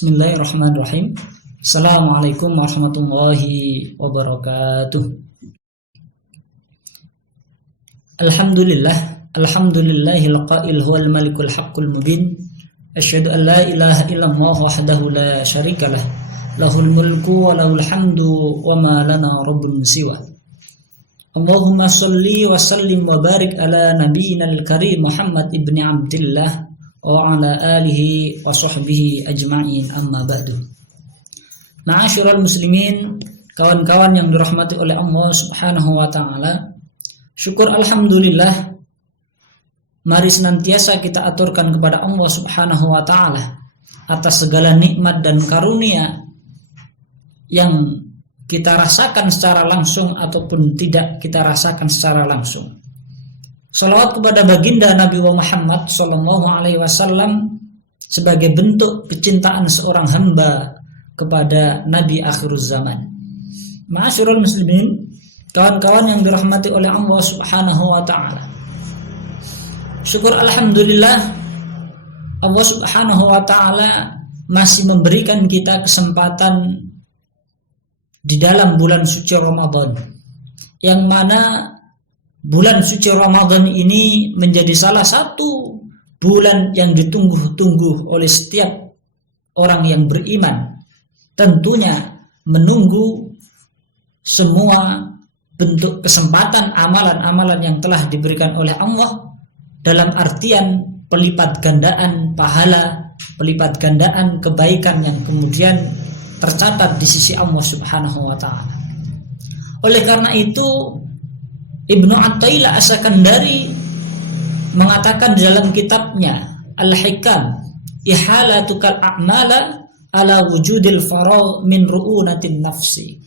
Bismillahirrahmanirrahim. Assalamualaikum warahmatullahi wabarakatuh. Alhamdulillahil qail huwal malikul haqqul mubin. Asyhadu an la ilaha illallah wahdahu la syarikalah. Lahul mulku wa lahul hamdu wa ma lana rabbun siwa. Allahumma shalli wa sallim wa barik ala nabiyyinal karim Muhammad ibni Abdillah wa ala alihi wa sahbihi ajma'in, amma ba'du. Ma'asyiral muslimin, kawan-kawan yang dirahmati oleh Allah Subhanahu wa taala. Syukur alhamdulillah, mari senantiasa kita aturkan kepada Allah Subhanahu wa taala atas segala nikmat dan karunia yang kita rasakan secara langsung ataupun tidak kita rasakan secara langsung. Salawat kepada baginda Nabi Muhammad sallallahu alaihi wasallam sebagai bentuk kecintaan seorang hamba kepada Nabi akhiruz zaman. Ma'asyiral muslimin, kawan-kawan yang dirahmati oleh Allah Subhanahu wa taala. Syukur alhamdulillah, Allah Subhanahu wa taala masih memberikan kita kesempatan di dalam bulan suci Ramadan, yang mana bulan suci Ramadan ini menjadi salah satu bulan yang ditunggu-tunggu oleh setiap orang yang beriman. Tentunya menunggu semua bentuk kesempatan amalan-amalan yang telah diberikan oleh Allah, dalam artian pelipat gandaan pahala, pelipat gandaan kebaikan yang kemudian tercatat di sisi Allah Subhanahu wa taala. Oleh karena itu, Ibnu Athaillah As-Sakandari mengatakan di dalam kitabnya Al-Hikam, ihalatukal a'mala ala wujudil faragh min ru'unatin nafsi.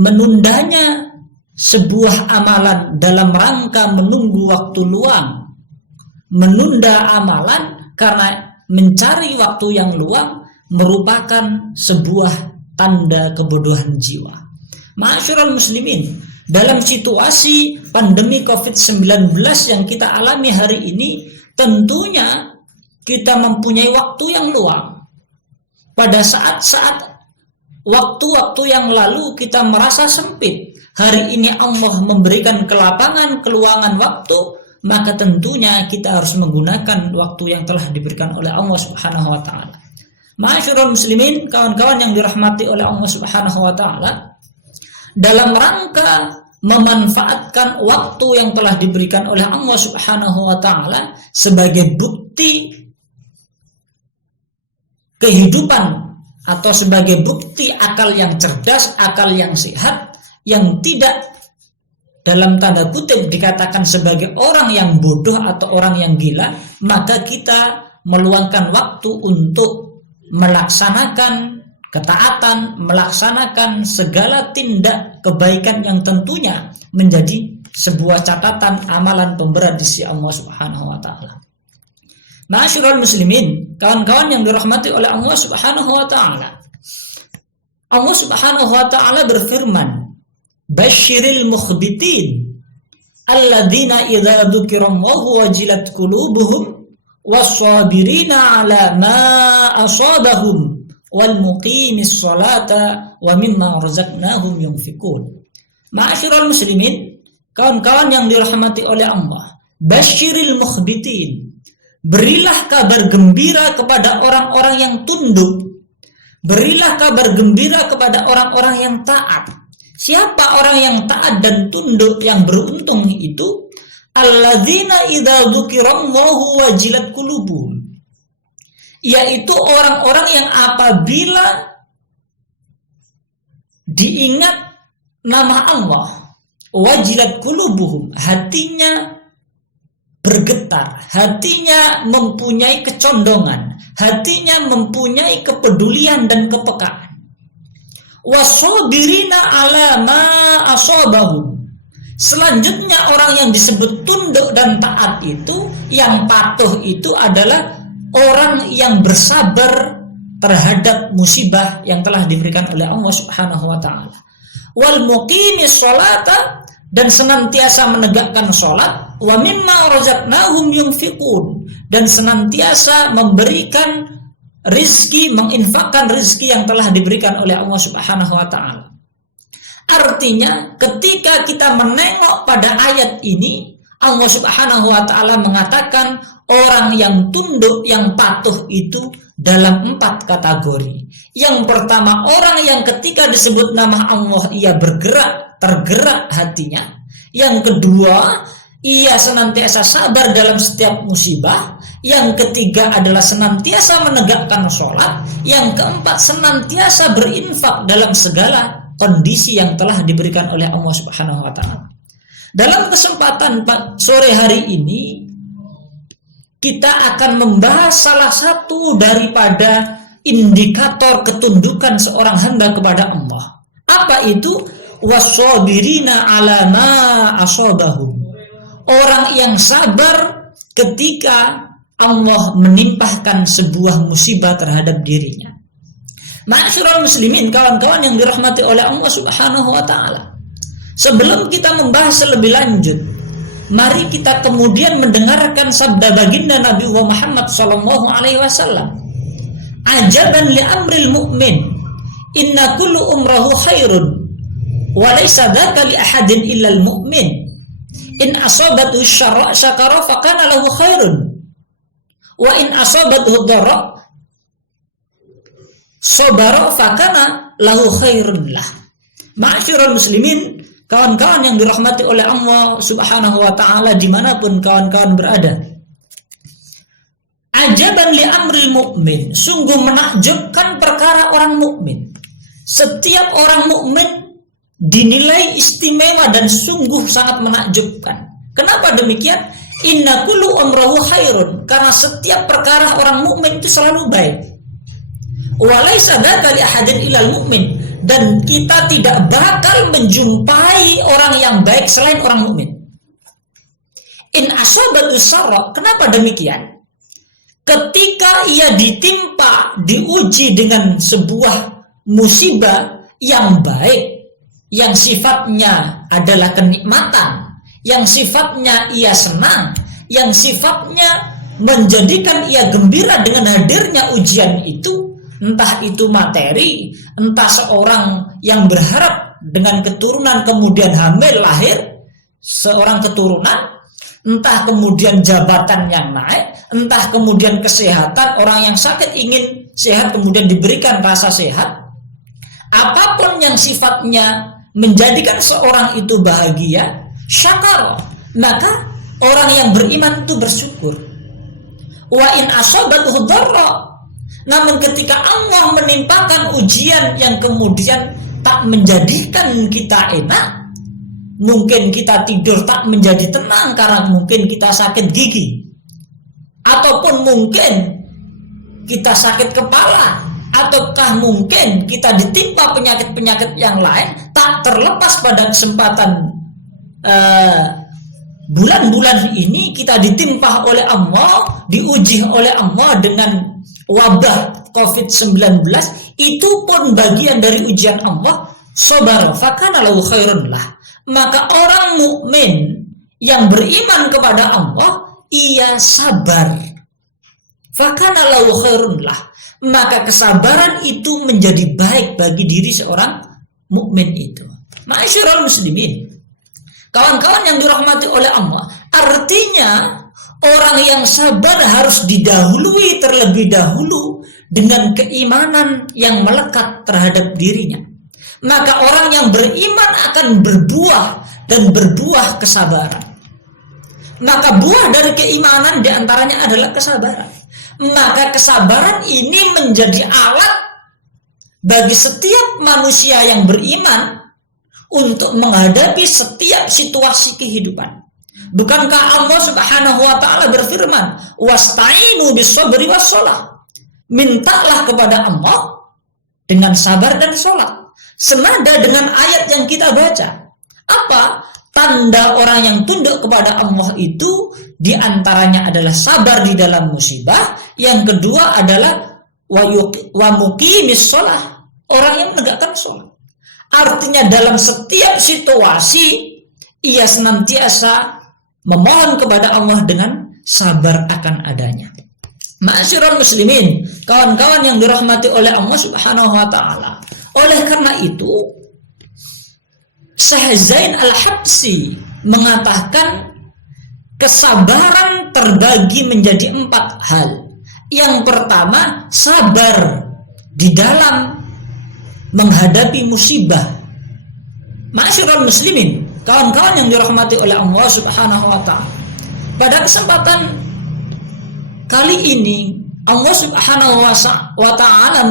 Menundanya sebuah amalan dalam rangka menunggu waktu luang. Menunda amalan karena mencari waktu yang luang merupakan sebuah tanda kebodohan jiwa. Ma'asyiral muslimin, dalam situasi pandemi COVID-19 yang kita alami hari ini, tentunya kita mempunyai waktu yang luang. Pada saat-saat waktu-waktu yang lalu kita merasa sempit, hari ini Allah memberikan kelapangan, keluangan waktu, maka tentunya kita harus menggunakan waktu yang telah diberikan oleh Allah Subhanahu wa taala. Ma'asyiral muslimin, kawan-kawan yang dirahmati oleh Allah Subhanahu wa taala, dalam rangka memanfaatkan waktu yang telah diberikan oleh Allah Subhanahu wa taala sebagai bukti kehidupan atau sebagai bukti akal yang cerdas, akal yang sehat, yang tidak dalam tanda kutip dikatakan sebagai orang yang bodoh atau orang yang gila, maka kita meluangkan waktu untuk melaksanakan ketaatan, melaksanakan segala tindak kebaikan yang tentunya menjadi sebuah catatan amalan pemberat di sisi Allah Subhanahu wa taala. Ma'asyiral muslimin, kawan-kawan yang dirahmati oleh Allah Subhanahu wa taala. Allah Subhanahu wa taala berfirman, "Basyiril mukhbitin alladzina idza dzukirallahu wajilat qulubuhum was-sabirina 'ala ma asabahum wal muqimis sholata wa mimma razaqnahum yunfikun." Ma'asyiral muslimin, kawan-kawan yang dirahmati oleh Allah, basyiril mukhbitin, berilah kabar gembira kepada orang-orang yang tunduk, berilah kabar gembira kepada orang-orang yang taat. Siapa orang yang taat dan tunduk yang beruntung itu? Alladzina idza dzukirallahu wajilat qulubuhum, yaitu orang-orang yang apabila diingat nama Allah, wajilat qulubuhum, hatinya bergetar, hatinya mempunyai kecondongan, hatinya mempunyai kepedulian dan kepekaan. Wasabirina ala ma asabahum. Selanjutnya orang yang disebut tunduk dan taat itu, yang patuh itu adalah orang yang bersabar terhadap musibah yang telah diberikan oleh Allah Subhanahu wa taala. Wal muqimis sholata, dan senantiasa menegakkan sholat. Wa mimma razaqnahum yunfikun, dan senantiasa memberikan rizki, menginfakkan rizki yang telah diberikan oleh Allah Subhanahu wa ta'ala. Artinya ketika kita menengok pada ayat ini, Allah Subhanahu wa ta'ala mengatakan orang yang tunduk, yang patuh itu dalam 4 kategori. Yang pertama, orang yang ketika disebut nama Allah ia bergerak, tergerak hatinya. Yang kedua, ia senantiasa sabar dalam setiap musibah. Yang ketiga adalah senantiasa menegakkan sholat. Yang keempat, senantiasa berinfak dalam segala kondisi yang telah diberikan oleh Allah Subhanahu wa ta'ala. Dalam kesempatan sore hari ini, kita akan membahas salah satu daripada indikator ketundukan seorang hamba kepada Allah. Apa itu? Wassobirina ala ma asobahum. Orang yang sabar ketika Allah menimpahkan sebuah musibah terhadap dirinya. Ma'asyiral muslimin, kawan-kawan yang dirahmati oleh Allah Subhanahu wa ta'ala. Sebelum kita membahas lebih lanjut, mari kita kemudian mendengarkan sabda baginda Nabi Muhammad sallallahu alaihi wasallam. Ajaban li amril mu'min, inna kullu umrahu khairun, wa laysa dzaka li ahadin illa al mu'min. In asabathu syarra syakara fa kana lahu khairun, wa in asabathu dharra sabara fa kana lahu khairun lah. Ma'asyiral muslimin, kawan-kawan yang dirahmati oleh Allah Subhanahu wa ta'ala dimanapun kawan-kawan berada. Ajaban li amril mu'min, sungguh menakjubkan perkara orang mukmin. Setiap orang mukmin dinilai istimewa dan sungguh sangat menakjubkan. Kenapa demikian? Inna kullu umrahu khairun, karena setiap perkara orang mukmin itu selalu baik. Wa laisa dzaka li ahadin illal mu'min, dan kita tidak bakal menjumpai orang yang baik selain orang mukmin. In asabatu syarra, kenapa demikian? Ketika ia ditimpa, diuji dengan sebuah musibah yang baik, yang sifatnya adalah kenikmatan, yang sifatnya ia senang, yang sifatnya menjadikan ia gembira dengan hadirnya ujian itu, entah itu materi, entah seorang yang berharap dengan keturunan kemudian hamil lahir seorang keturunan, entah kemudian jabatan yang naik, entah kemudian kesehatan, orang yang sakit ingin sehat kemudian diberikan rasa sehat. Apapun yang sifatnya menjadikan seorang itu bahagia, syakar, maka orang yang beriman itu bersyukur. Wa in asabathu dharra, namun ketika Allah menimpakan ujian yang kemudian tak menjadikan kita enak, mungkin kita tidur tak menjadi tenang karena mungkin kita sakit gigi, ataupun mungkin kita sakit kepala, ataukah mungkin kita ditimpa penyakit-penyakit yang lain, tak terlepas pada kesempatan bulan-bulan ini kita ditimpa oleh Allah, diuji oleh Allah dengan wabah COVID-19, itu pun bagian dari ujian Allah. Sabar, fakana lahu khairun lah. Maka orang mukmin yang beriman kepada Allah, ia sabar. Fakana lahu khairun lah. Maka kesabaran itu menjadi baik bagi diri seorang mukmin itu. Ma'asyiral muslimin, kawan-kawan yang dirahmati oleh Allah, artinya orang yang sabar harus didahului terlebih dahulu dengan keimanan yang melekat terhadap dirinya. Maka orang yang beriman akan berbuah dan berbuah kesabaran. Maka buah dari keimanan diantaranya adalah kesabaran. Maka kesabaran ini menjadi alat bagi setiap manusia yang beriman untuk menghadapi setiap situasi kehidupan. Bukankah Allah Subhanahu wa ta'ala berfirman, wasta'inu bis-sabri was-shalah, mintalah kepada Allah dengan sabar dan sholat. Senada dengan ayat yang kita baca. Apa? Tanda orang yang tunduk kepada Allah itu diantaranya adalah sabar di dalam musibah. Yang kedua adalah wa muqimis shalah, orang yang menegakkan sholat. Artinya dalam setiap situasi ia senantiasa memohon kepada Allah dengan sabar akan adanya. Ma'asyiral muslimin, kawan-kawan yang dirahmati oleh Allah Subhanahu wa taala. Oleh karena itu, Syekh Zain Al-Habsyi mengatakan kesabaran terbagi menjadi 4 hal. Yang pertama, sabar di dalam menghadapi musibah. Ma'asyiral muslimin, kawan-kawan yang dirahmati oleh Allah Subhanahu wa taala. Pada kesempatan kali ini Allah Subhanahu wa taala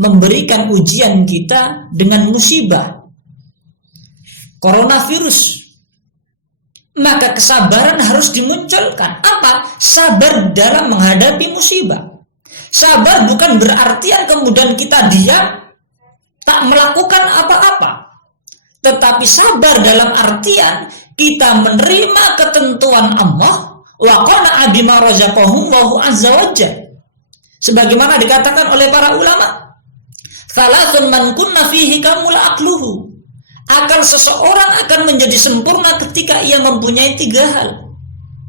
memberikan ujian kita dengan musibah coronavirus. Maka kesabaran harus dimunculkan. Apa? Sabar dalam menghadapi musibah. Sabar bukan berarti kemudian kita diam, tak melakukan apa-apa. Tetapi sabar dalam artian kita menerima ketentuan Allah wa qana'a bima razaqahullahu azza wajalla. Sebagaimana dikatakan oleh para ulama, salatun man kunna fihi kamul aqluhu. Akan seseorang akan menjadi sempurna ketika ia mempunyai 3 hal.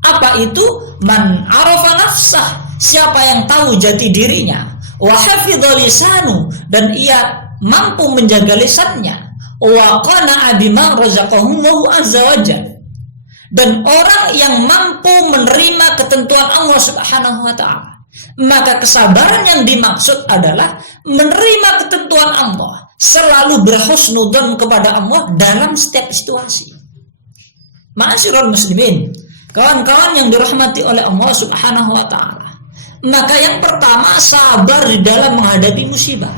Apa itu? Man arafa nafsah, siapa yang tahu jati dirinya, wa hafidha lisanu, dan ia mampu menjaga lisannya, wa qana'a bima razaqahullahu azza wajalla, dan orang yang mampu menerima ketentuan Allah Subhanahu wa taala. Maka kesabaran yang dimaksud adalah menerima ketentuan Allah, selalu berhusnudzon kepada Allah dalam setiap situasi. Ma'asyiral muslimin, kawan-kawan yang dirahmati oleh Allah Subhanahu wa taala. Maka yang pertama, sabar di dalam menghadapi musibah,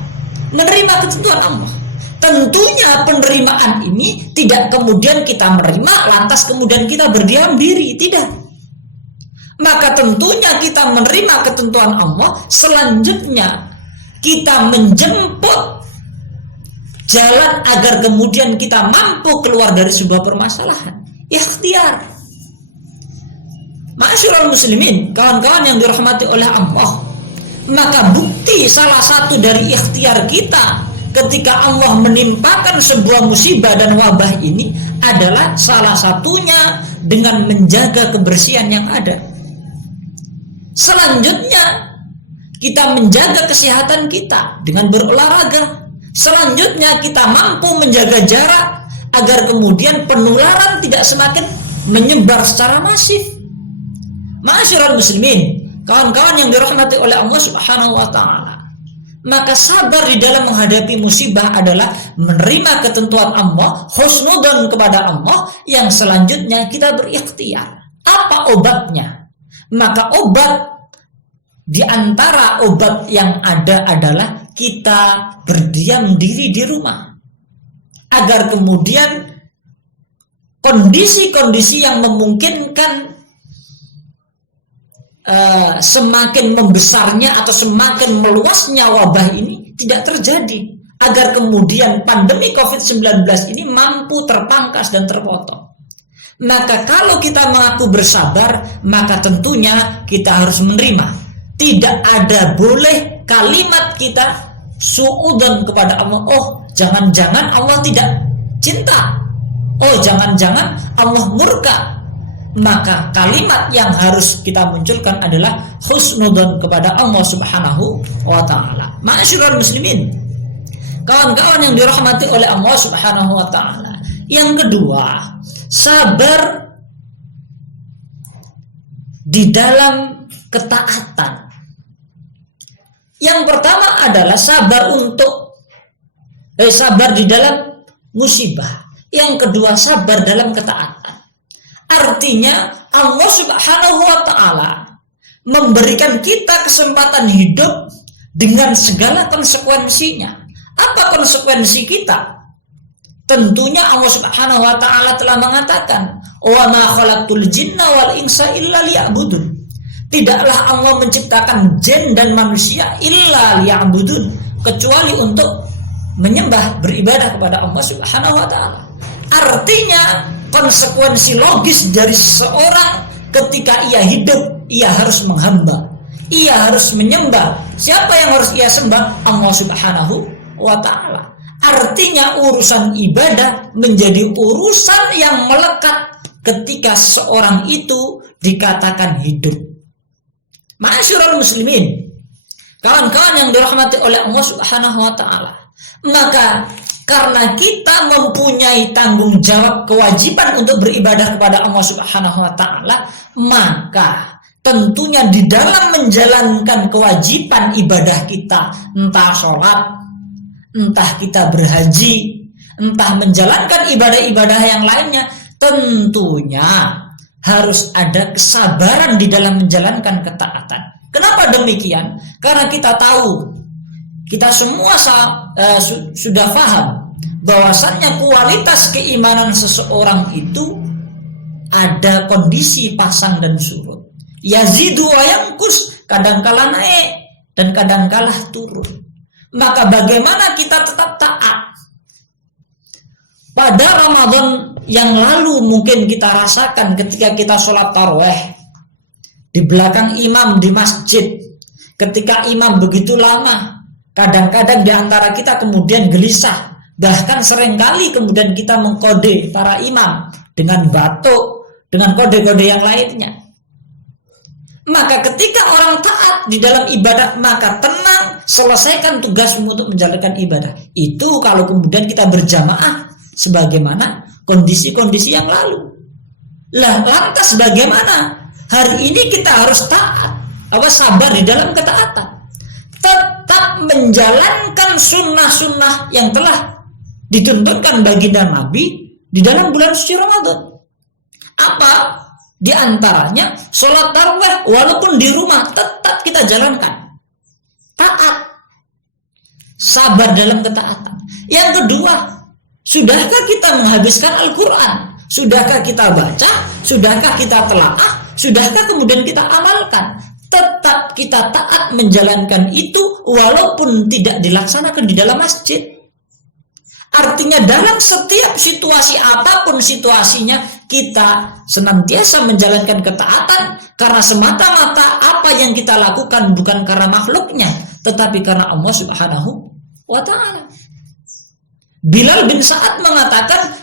menerima ketentuan Allah. Tentunya penerimaan ini tidak kemudian kita menerima lantas kemudian kita berdiam diri, tidak. Maka tentunya kita menerima ketentuan Allah, selanjutnya kita menjemput jalan agar kemudian kita mampu keluar dari sebuah permasalahan. Ikhtiar. Ma'asyiral muslimin, kawan-kawan yang dirahmati oleh Allah. Maka bukti salah satu dari ikhtiar kita ketika Allah menimpakan sebuah musibah dan wabah ini adalah salah satunya dengan menjaga kebersihan yang ada. Selanjutnya kita menjaga kesehatan kita dengan berolahraga. Selanjutnya kita mampu menjaga jarak agar kemudian penularan tidak semakin menyebar secara masif. Ma'asyiral muslimin, kawan-kawan yang dirahmati oleh Allah Subhanahu wa taala. Maka sabar di dalam menghadapi musibah adalah menerima ketentuan Allah, husnudzon kepada Allah, yang selanjutnya kita berikhtiar. Apa obatnya? Maka obat di antara obat yang ada adalah kita berdiam diri di rumah. Agar kemudian kondisi-kondisi yang memungkinkan semakin membesarnya atau semakin meluasnya wabah ini tidak terjadi, agar kemudian pandemi COVID-19 ini mampu terpangkas dan terpotong. Maka kalau kita mengaku bersabar, maka tentunya kita harus menerima. Tidak ada boleh kalimat kita suudzon kepada Allah, oh jangan-jangan Allah tidak cinta, oh jangan-jangan Allah murka. Maka kalimat yang harus kita munculkan adalah husnudzon kepada Allah Subhanahu wa taala. Ma'asyiral muslimin, kawan-kawan yang dirahmati oleh Allah Subhanahu wa taala. Yang kedua, sabar di dalam ketaatan. Yang pertama adalah sabar sabar di dalam musibah. Yang kedua, sabar dalam ketaatan. Artinya Allah Subhanahu wa ta'ala memberikan kita kesempatan hidup dengan segala konsekuensinya. Apa konsekuensi kita? Tentunya Allah Subhanahu wa ta'ala telah mengatakan, wa ma khalaqtul jinna wal insa illa liya'budun. Tidaklah Allah menciptakan jin dan manusia illa liya'budun, kecuali untuk menyembah, beribadah kepada Allah Subhanahu wa ta'ala. Artinya konsekuensi logis dari seseorang ketika ia hidup, ia harus menghamba, ia harus menyembah. Siapa yang harus ia sembah? Allah Subhanahu wa ta'ala. Artinya urusan ibadah menjadi urusan yang melekat ketika seseorang itu dikatakan hidup. Ma'asyiral muslimin, kawan-kawan yang dirahmati oleh Allah Subhanahu wa taala. Maka karena kita mempunyai tanggung jawab kewajiban untuk beribadah kepada Allah Subhanahu wa taala, maka tentunya di dalam menjalankan kewajiban ibadah kita, entah sholat, entah kita berhaji, entah menjalankan ibadah-ibadah yang lainnya, tentunya harus ada kesabaran di dalam menjalankan ketaatan. Kenapa demikian? Karena kita tahu, kita semua sudah paham bahwasannya kualitas keimanan seseorang itu ada kondisi pasang dan surut. Yazidu wa yanqus, kadangkala naik dan kadangkala turun. Maka bagaimana kita tetap taat? Pada Ramadan yang lalu mungkin kita rasakan ketika kita sholat tarawih di belakang imam di masjid. Ketika imam begitu lama, kadang-kadang di antara kita kemudian gelisah. Bahkan seringkali kemudian kita mengkode para imam dengan batuk, dengan kode-kode yang lainnya. Maka ketika orang taat di dalam ibadah, maka tenang, selesaikan tugasmu untuk menjalankan ibadah. Itu kalau kemudian kita berjamaah sebagaimana kondisi-kondisi yang lalu. Lah, lantas bagaimana? Hari ini kita harus taat, sabar di dalam ketaatan. Tetap menjalankan sunnah-sunnah yang telah dituntunkan baginda Nabi di dalam bulan suci Ramadan. Apa? Di antaranya sholat tarawih walaupun di rumah tetap kita jalankan. Taat. Sabar dalam ketaatan. Yang kedua, sudahkah kita menghabiskan Al-Quran? Sudahkah kita baca? Sudahkah kita telaah? Sudahkah kemudian kita amalkan? Tetap kita taat menjalankan itu walaupun tidak dilaksanakan di dalam masjid. Artinya dalam setiap situasi apapun situasinya, kita senantiasa menjalankan ketaatan karena semata-mata apa yang kita lakukan bukan karena makhluknya, tetapi karena Allah Subhanahu wa ta'ala. Bilal bin Sa'ad mengatakan,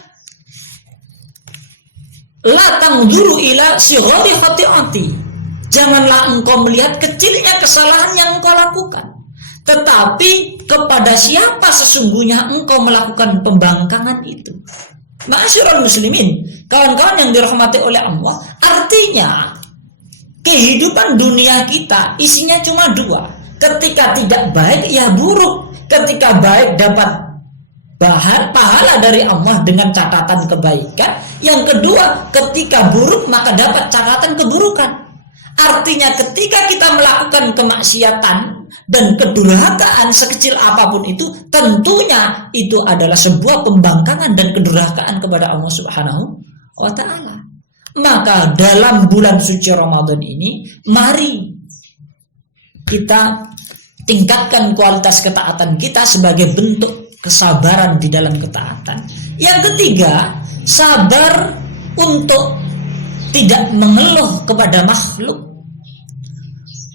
la tangduru ila sighari khati'ati, janganlah engkau melihat kecilnya kesalahan yang engkau lakukan, tetapi kepada siapa sesungguhnya engkau melakukan pembangkangan itu. Ma'asyiral muslimin, kawan-kawan yang dirahmati oleh Allah, artinya kehidupan dunia kita isinya cuma dua. Ketika tidak baik ya buruk, ketika baik dapat pahala dari Allah dengan catatan kebaikan. Yang kedua, ketika buruk maka dapat catatan keburukan. Artinya ketika kita melakukan kemaksiatan dan kedurhakaan sekecil apapun itu, tentunya itu adalah sebuah pembangkangan dan kedurhakaan kepada Allah Subhanahu wa ta'ala. Maka dalam bulan suci Ramadan ini, mari kita tingkatkan kualitas ketaatan kita sebagai bentuk kesabaran di dalam ketaatan. Yang ketiga, sabar untuk tidak mengeluh kepada makhluk.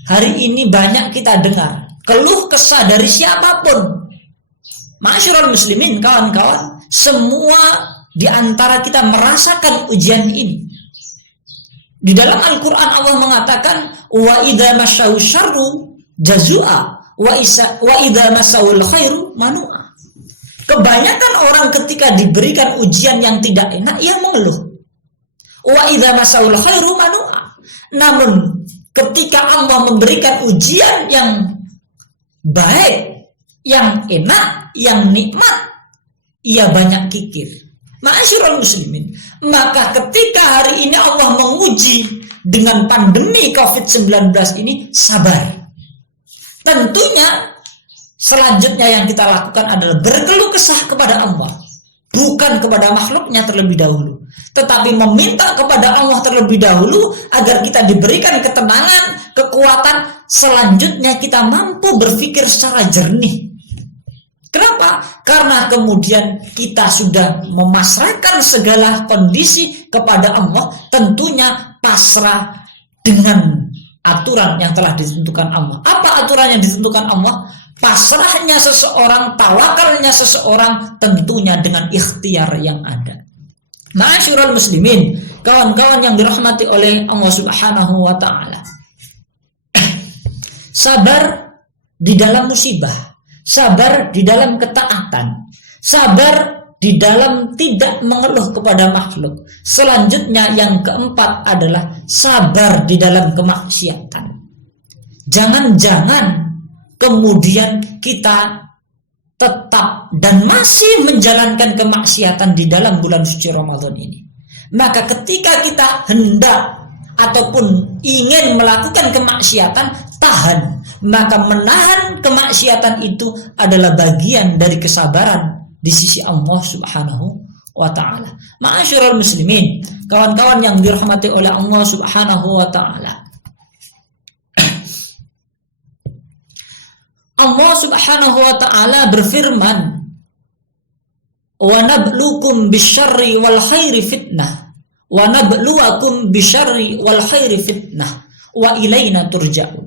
Hari ini banyak kita dengar keluh kesah dari siapapun. Ma'asyiral muslimin, kawan-kawan, semua di antara kita merasakan ujian ini. Di dalam Al-Quran Allah mengatakan, wa idza masyahu syarru jazua wa idza masahul khairu manua. Kebanyakan orang ketika diberikan ujian yang tidak enak, ia mengeluh. Wa idza masahul khairu manua. Namun ketika Allah memberikan ujian yang baik, yang enak, yang nikmat, ia banyak kikir. Ma'asyiral muslimin, maka ketika hari ini Allah menguji dengan pandemi COVID-19 ini, sabar. Tentunya selanjutnya yang kita lakukan adalah berkeluh kesah kepada Allah, bukan kepada makhluknya terlebih dahulu, tetapi meminta kepada Allah terlebih dahulu agar kita diberikan ketenangan, kekuatan, selanjutnya kita mampu berpikir secara jernih. Kenapa? Karena kemudian kita sudah memasrahkan segala kondisi kepada Allah, tentunya pasrah dengan aturan yang telah ditentukan Allah. Apa aturan yang ditentukan Allah? Pasrahnya seseorang, tawakalnya seseorang, tentunya dengan ikhtiar yang ada. Ma'asyiral muslimin, kawan-kawan yang dirahmati oleh Allah Subhanahu wa ta'ala, sabar di dalam musibah, sabar di dalam ketaatan, sabar di dalam tidak mengeluh kepada makhluk. Selanjutnya yang keempat adalah sabar di dalam kemaksiatan. Jangan-jangan kemudian kita tetap dan masih menjalankan kemaksiatan di dalam bulan suci Ramadan ini. Maka ketika kita hendak ataupun ingin melakukan kemaksiatan, tahan. Maka menahan kemaksiatan itu adalah bagian dari kesabaran di sisi Allah Subhanahu wa ta'ala. Ma'asyiral muslimin, kawan-kawan yang dirahmati oleh Allah Subhanahu wa ta'ala, Allah Subhanahu wa ta'ala berfirman, wa nabluukum bisyarri wal khairi fitnah wa nabluwakum bisyarri wal khairi fitnah wa ilaina turja'un.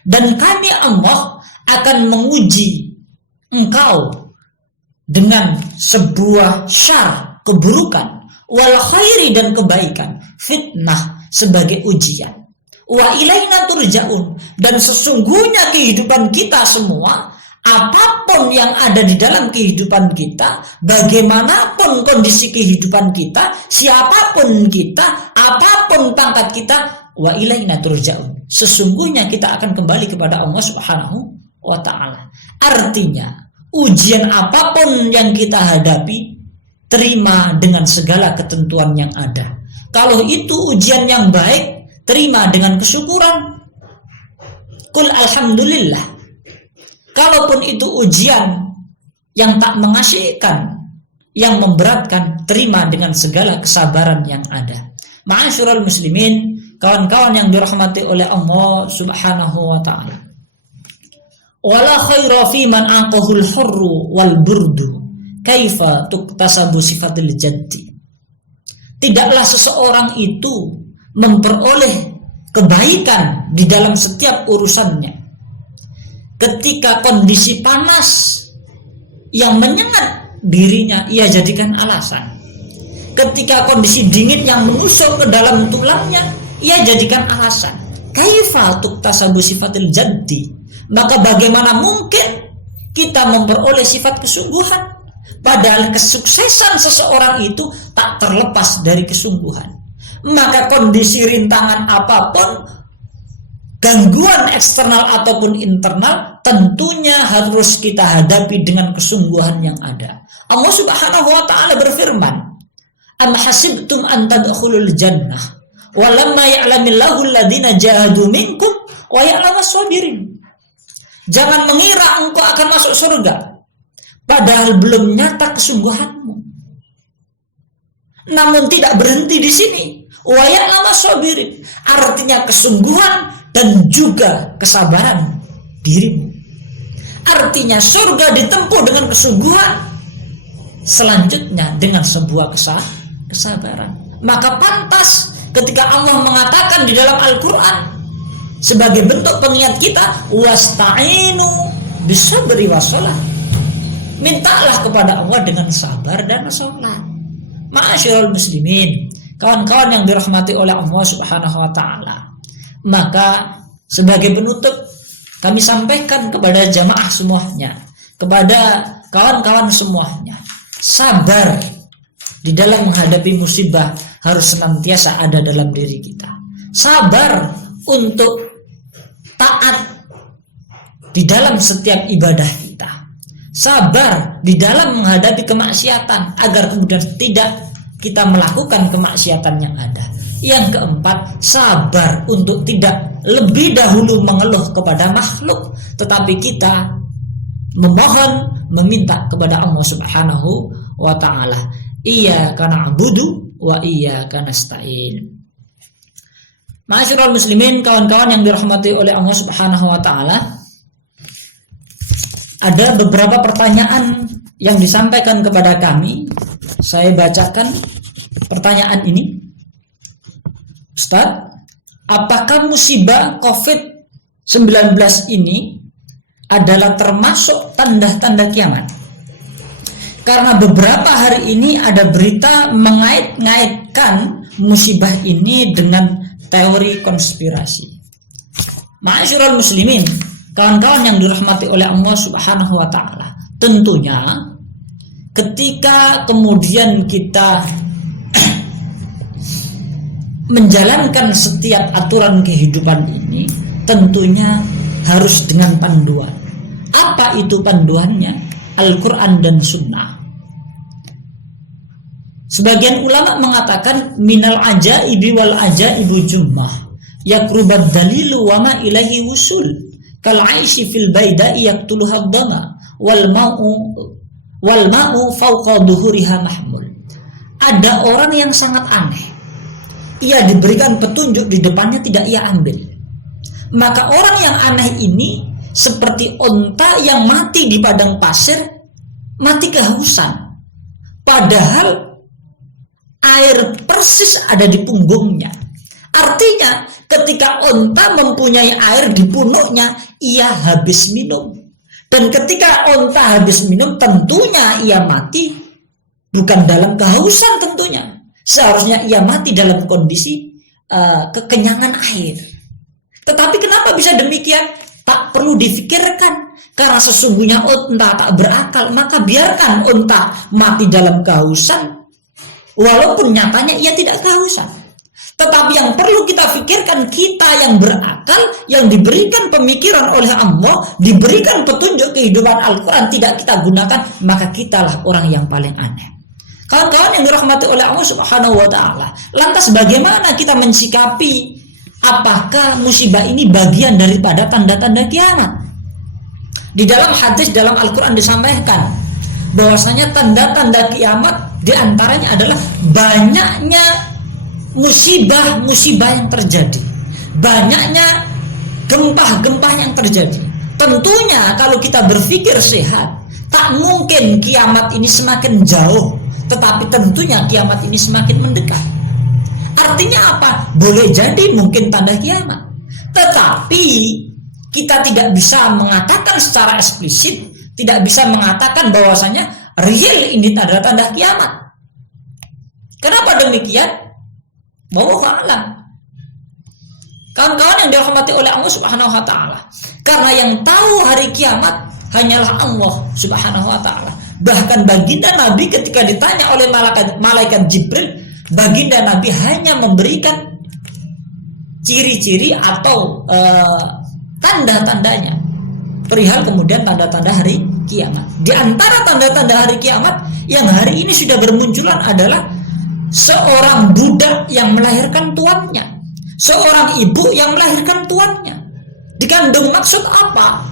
Dan kami Allah akan menguji engkau dengan sebuah syar, keburukan, wal khairi dan kebaikan, fitnah sebagai ujian. Wa ilaina turja'un, dan sesungguhnya kehidupan kita semua, apapun yang ada di dalam kehidupan kita, bagaimanapun kondisi kehidupan kita, siapapun kita, apapun pangkat kita, wa ilaina turja'un, sesungguhnya kita akan kembali kepada Allah Subhanahu wa ta'ala. Artinya, ujian apapun yang kita hadapi, terima dengan segala ketentuan yang ada. Kalau itu ujian yang baik, terima dengan kesyukuran. Qul alhamdulillah. Kalaupun itu ujian yang tak mengasihkan, yang memberatkan, terima dengan segala kesabaran yang ada. Ma'asyiral muslimin, kawan-kawan yang dirahmati oleh Allah Subhanahu wa ta'ala. Wala khaira fi man aqahul hurru wal burdu kaifa tuktasabu sifatil jaddi. Tidaklah seseorang itu memperoleh kebaikan di dalam setiap urusannya ketika kondisi panas yang menyengat dirinya ia jadikan alasan, ketika kondisi dingin yang menusuk ke dalam tulangnya ia jadikan alasan. Kaifa tuktasabu sifatil jaddi, maka bagaimana mungkin kita memperoleh sifat kesungguhan, padahal kesuksesan seseorang itu tak terlepas dari kesungguhan. Maka kondisi rintangan apapun, gangguan eksternal ataupun internal, tentunya harus kita hadapi dengan kesungguhan yang ada. Allah Subhanahu wa ta'ala berfirman, am hasibtum an tadkhulul jannah walamma ya'lamillahu alladhina jahadu minkum wa ya'lamas sabirin. Jangan mengira engkau akan masuk surga padahal belum nyata kesungguhanmu. Namun tidak berhenti di sini. Wa ya'lamas sabirin, artinya kesungguhan dan juga kesabaran dirimu. Artinya surga ditempuh dengan kesungguhan, selanjutnya dengan sebuah kesabaran. Maka pantas ketika Allah mengatakan di dalam Al-Quran sebagai bentuk pengingat kita, wasta'inu bisabri wassalah, mintalah kepada Allah dengan sabar dan salat. Ma'asyiral muslimin, kawan-kawan yang dirahmati oleh Allah Subhanahu wa ta'ala, maka sebagai penutup kami sampaikan kepada jamaah semuanya, kepada kawan-kawan semuanya, sabar di dalam menghadapi musibah harus senantiasa ada dalam diri kita. Sabar untuk taat di dalam setiap ibadah kita. Sabar di dalam menghadapi kemaksiatan agar kemudian tidak kita melakukan kemaksiatan yang ada. Yang keempat, sabar untuk tidak lebih dahulu mengeluh kepada makhluk, tetapi kita memohon, meminta kepada Allah Subhanahu wa ta'ala. Iyyaka na'budu wa iyyaka nasta'in. Ma'asyiral muslimin, kawan-kawan yang dirahmati oleh Allah Subhanahu wa ta'ala, ada beberapa pertanyaan yang disampaikan kepada kami. Saya bacakan pertanyaan ini. Ustaz, apakah musibah COVID-19 ini adalah termasuk tanda-tanda kiamat? Karena beberapa hari ini ada berita mengait-ngaitkan musibah ini dengan teori konspirasi. Ma'asyiral muslimin, Kawan-kawan yang dirahmati oleh Allah Subhanahu wa taala, tentunya ketika kemudian kita menjalankan setiap aturan kehidupan ini, tentunya harus dengan panduan. Apa itu panduannya? Al-Quran dan Sunnah. Sebagian ulama mengatakan minal ajaibi wal ajaibu jummah yakrubad dalilu wa ma ilahi wusul kal aishi fil baida'i yaktuluha dhama wal ma'u fawqa duhuriha mahmul. Ada orang yang sangat aneh, ia diberikan petunjuk di depannya tidak ia ambil. Maka orang yang aneh ini seperti onta yang mati di padang pasir, mati kehausan, padahal air persis ada di punggungnya. Artinya ketika onta mempunyai air di punuknya, ia habis minum. Dan ketika onta habis minum, tentunya ia mati bukan dalam kehausan tentunya. Seharusnya ia mati dalam kondisi kekenyangan air. Tetapi kenapa bisa demikian? Tak perlu difikirkan. Karena sesungguhnya onta tak berakal, maka biarkan onta mati dalam kehausan, walaupun nyatanya ia tidak kehausan. Tetapi yang perlu kita pikirkan, kita yang berakal, yang diberikan pemikiran oleh Allah, diberikan petunjuk kehidupan Al-Quran, tidak kita gunakan, maka kitalah orang yang paling aneh. Kawan-kawan yang dirahmati oleh Allah Subhanahu wa taala, lantas bagaimana kita mensikapi? Apakah musibah ini bagian daripada tanda-tanda kiamat? Di dalam hadis dalam Al-Quran disampaikan bahwasanya tanda-tanda kiamat diantaranya adalah banyaknya musibah-musibah yang terjadi, banyaknya gempa-gempa yang terjadi. Tentunya kalau kita berpikir sehat, tak mungkin kiamat ini semakin jauh, tetapi tentunya kiamat ini semakin mendekat. Artinya apa? Boleh jadi mungkin tanda kiamat, tetapi kita tidak bisa mengatakan secara eksplisit, tidak bisa mengatakan bahwasanya real ini tanda-tanda kiamat. Kenapa demikian? Wallahu a'lam. Kawan-kawan yang dirahmati oleh Allah Subhanahu wa taala, karena yang tahu hari kiamat hanyalah Allah Subhanahu wa taala. Bahkan baginda Nabi ketika ditanya oleh malaikat Jibril, baginda Nabi hanya memberikan ciri-ciri atau tanda-tandanya perihal kemudian tanda-tanda hari kiamat. Di antara tanda-tanda hari kiamat yang hari ini sudah bermunculan adalah seorang budak yang melahirkan tuannya, seorang ibu yang melahirkan tuannya. Dikandung maksud apa?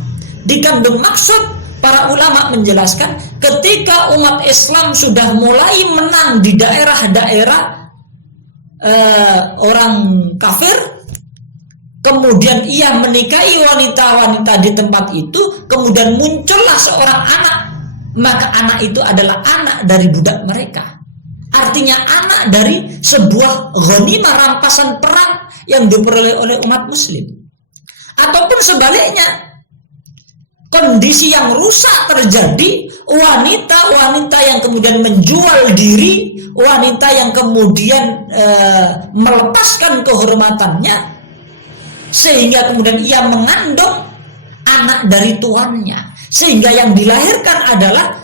Dikandung maksud, para ulama menjelaskan, ketika umat Islam sudah mulai menang di daerah-daerah orang kafir, kemudian ia menikahi wanita-wanita di tempat itu, kemudian muncullah seorang anak, maka anak itu adalah anak dari budak mereka. Artinya anak dari sebuah ghanimah, rampasan perang yang diperoleh oleh umat muslim. Ataupun sebaliknya, kondisi yang rusak terjadi, wanita-wanita yang kemudian menjual diri, wanita yang kemudian melepaskan kehormatannya, sehingga kemudian ia mengandung anak dari tuannya, sehingga yang dilahirkan adalah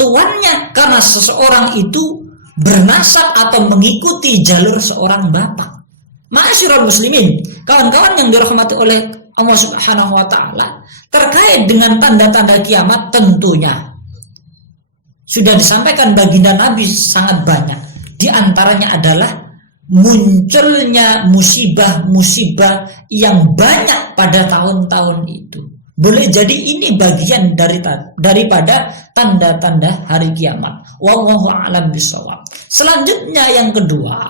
tuannya, karena seseorang itu bernasab atau mengikuti jalur seorang bapak. Ma'asyiral muslimin, kawan-kawan yang dirahmati oleh Allah Subhanahu wa taala, terkait dengan tanda-tanda kiamat tentunya sudah disampaikan baginda Nabi sangat banyak. Di antaranya adalah munculnya musibah-musibah yang banyak pada tahun-tahun itu. Boleh jadi ini bagian daripada tanda-tanda hari kiamat. Wallahu a'lam bishawab. Selanjutnya yang kedua,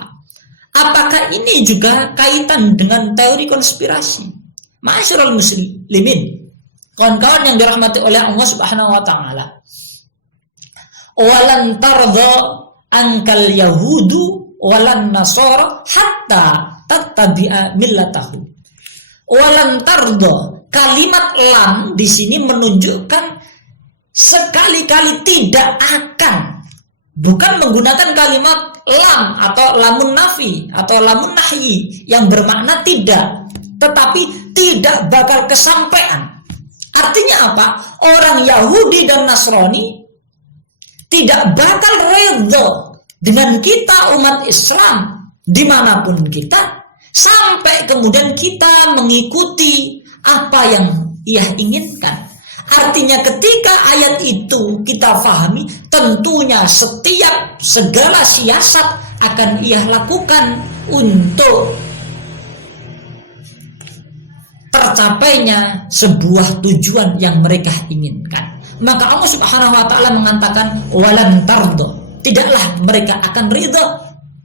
apakah ini juga kaitan dengan teori konspirasi? Ma'asyiral muslimin, kawan-kawan yang dirahmati oleh Allah Subhanahu wa taala, walan tardha ankal yahudu walan nasara hatta tattabi'a millatahum. Walan tardha, kalimat lam di sini menunjukkan sekali-kali tidak akan, bukan menggunakan kalimat lam atau lamun nafi atau lamun nahyi yang bermakna tidak, tetapi tidak bakal kesampaian. Artinya apa? Orang Yahudi dan Nasrani tidak bakal ridho dengan kita umat Islam dimanapun kita, sampai kemudian kita mengikuti apa yang ia inginkan. Artinya ketika ayat itu kita pahami, tentunya setiap segala siasat akan ia lakukan untuk tercapainya sebuah tujuan yang mereka inginkan. Maka Allah Subhanahu wa taala mengatakan walan tardo, tidaklah mereka akan ridho.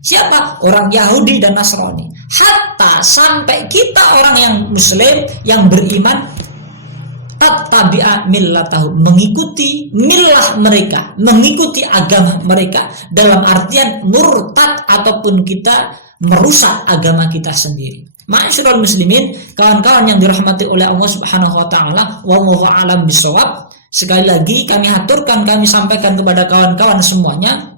Siapa? Orang Yahudi dan Nasrani. Hatta sampai kita orang yang muslim, yang beriman, tattabi'a millatahu, mengikuti millah mereka, mengikuti agama mereka, dalam artian murtad ataupun kita merusak agama kita sendiri. Ma'asyiral muslimin, kawan-kawan yang dirahmati oleh Allah Subhanahu wa taala, wallahu a'lam bishawab. Sekali lagi kami haturkan, kami sampaikan kepada kawan-kawan semuanya,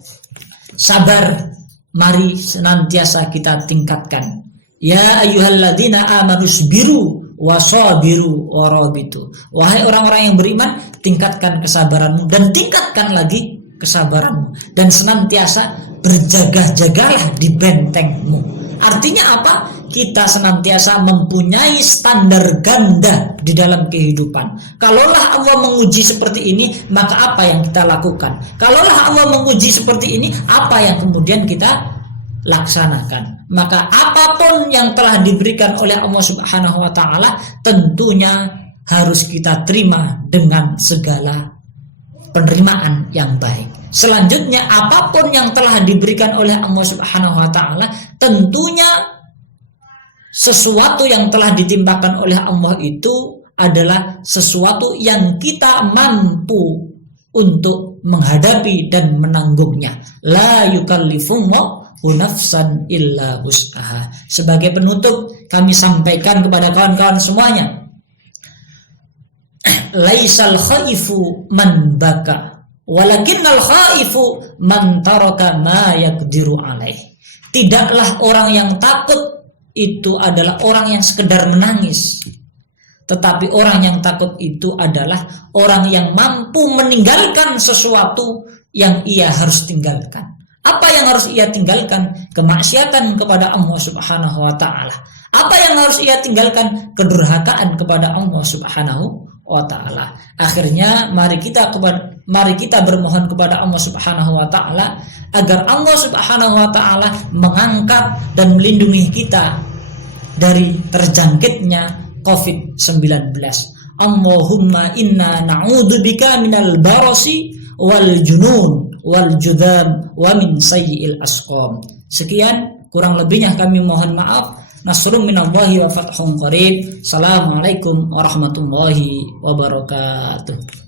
sabar mari senantiasa kita tingkatkan. Ya ayyuhalladzina amanu sabiru wasabiru warabitu. Wahai orang-orang yang beriman, tingkatkan kesabaranmu dan tingkatkan lagi kesabaranmu, dan senantiasa berjaga-jagalah di bentengmu. Artinya apa? Kita senantiasa mempunyai standar ganda di dalam kehidupan. Kalaulah Allah menguji seperti ini, maka apa yang kita lakukan? Kalaulah Allah menguji seperti ini, apa yang kemudian kita laksanakan? Maka apapun yang telah diberikan oleh Allah Subhanahu wa taala, tentunya harus kita terima dengan segala penerimaan yang baik. Selanjutnya, apapun yang telah diberikan oleh Allah Subhanahu wa taala, tentunya sesuatu yang telah ditimpakan oleh Allah itu adalah sesuatu yang kita mampu untuk menghadapi dan menanggungnya. La yukallifullahu nafsan illa wus'aha. Sebagai penutup, kami sampaikan kepada kawan-kawan semuanya, laisal khaifu man baka, walakinnal khaifu man taraka ma yaqdiru alaih. Tidaklah orang yang takut itu adalah orang yang sekedar menangis, tetapi orang yang takut itu adalah orang yang mampu meninggalkan sesuatu yang ia harus tinggalkan. Apa yang harus ia tinggalkan? Kemaksiatan kepada Allah Subhanahu wa taala. Apa yang harus ia tinggalkan? Kedurhakaan kepada Allah Subhanahu wa taala. Akhirnya mari kita bermohon kepada Allah Subhanahu wa taala agar Allah Subhanahu wa taala mengangkat dan melindungi kita dari terjangkitnya COVID-19. Allahumma inna na'udzubika minal barasi wal junun wal judam wa min sayyi'il asqam. Sekian, kurang lebihnya kami mohon maaf. Nasrun minallahi wa fathun qarib. Assalamualaikum warahmatullahi wabarakatuh.